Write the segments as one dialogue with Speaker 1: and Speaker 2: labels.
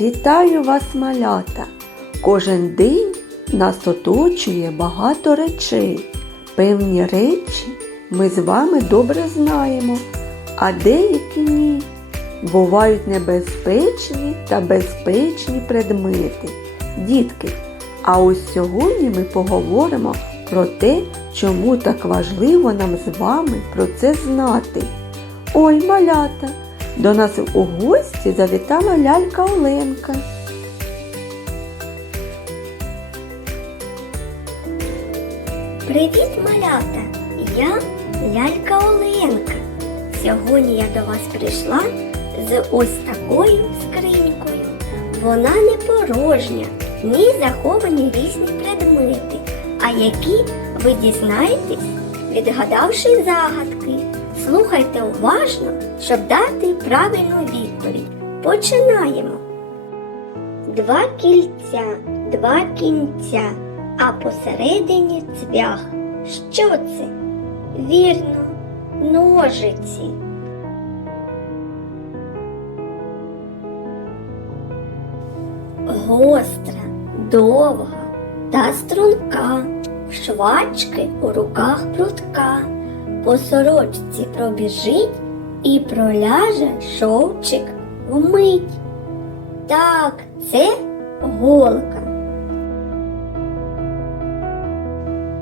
Speaker 1: Вітаю вас, малята! Кожен день нас оточує багато речей. Певні речі ми з вами добре знаємо, а деякі ні. Бувають небезпечні та безпечні предмети. Дітки, а ось сьогодні ми поговоримо про те, чому так важливо нам з вами про це знати. Ой, малята! До нас у гості завітала лялька Оленка.
Speaker 2: Привіт, малята! Я лялька Оленка. Сьогодні я до вас прийшла з ось такою скринькою. Вона не порожня, в ній заховані різні предмети, а які ви дізнаєтесь, відгадавши загадки. Слухайте уважно, щоб дати правильну відповідь. Починаємо. Два кільця, два кінця, а посередині цвях. Що це? Вірно, ножиці. Гостра, довга та струнка, швачки у руках прутка, по сорочці пробіжить і проляже шовчик вмить. Так, це голка.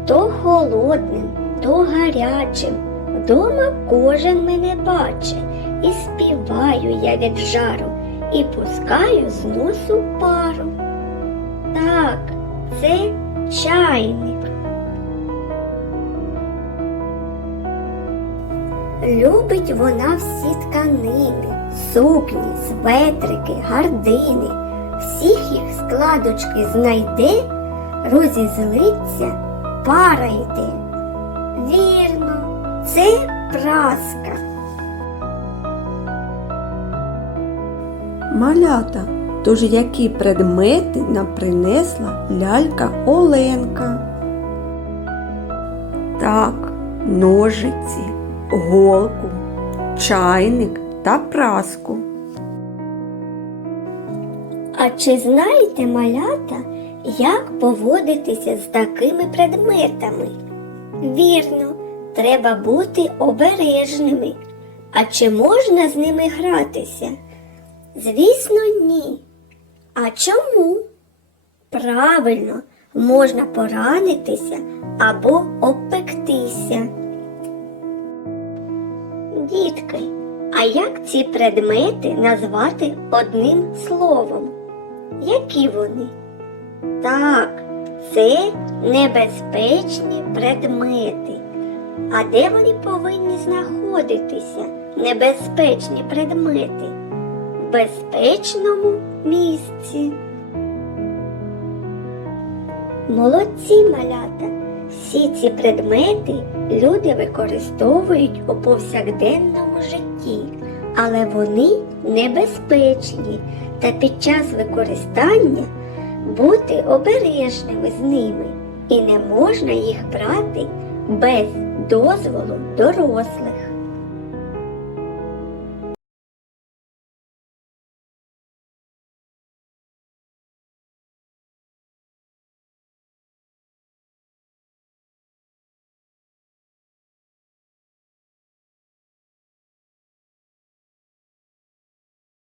Speaker 2: То холодним, то гарячим. Вдома кожен мене бачить, і співаю я від жару, і пускаю з носу пару. Так, це чайник. Любить вона всі тканини, сукні, светрики, гардини. Всіх їх складочки знайде, розізлиться, пара йде. Вірно, це праска.
Speaker 1: Малята, тож які предмети нам принесла лялька Оленка? Так, ножиці, голку, чайник та праску.
Speaker 2: А чи знаєте, малята, як поводитися з такими предметами? Вірно, треба бути обережними. А чи можна з ними гратися? Звісно, ні. А чому? Правильно, можна поранитися або обпектися. Дітки, а як ці предмети назвати одним словом? Які вони? Так, це небезпечні предмети. А де вони повинні знаходитися? Небезпечні предмети? В безпечному місці. Молодці малята! Всі ці предмети люди використовують у повсякденному житті, але вони небезпечні та під час використання бути обережними з ними і не можна їх брати без дозволу дорослих.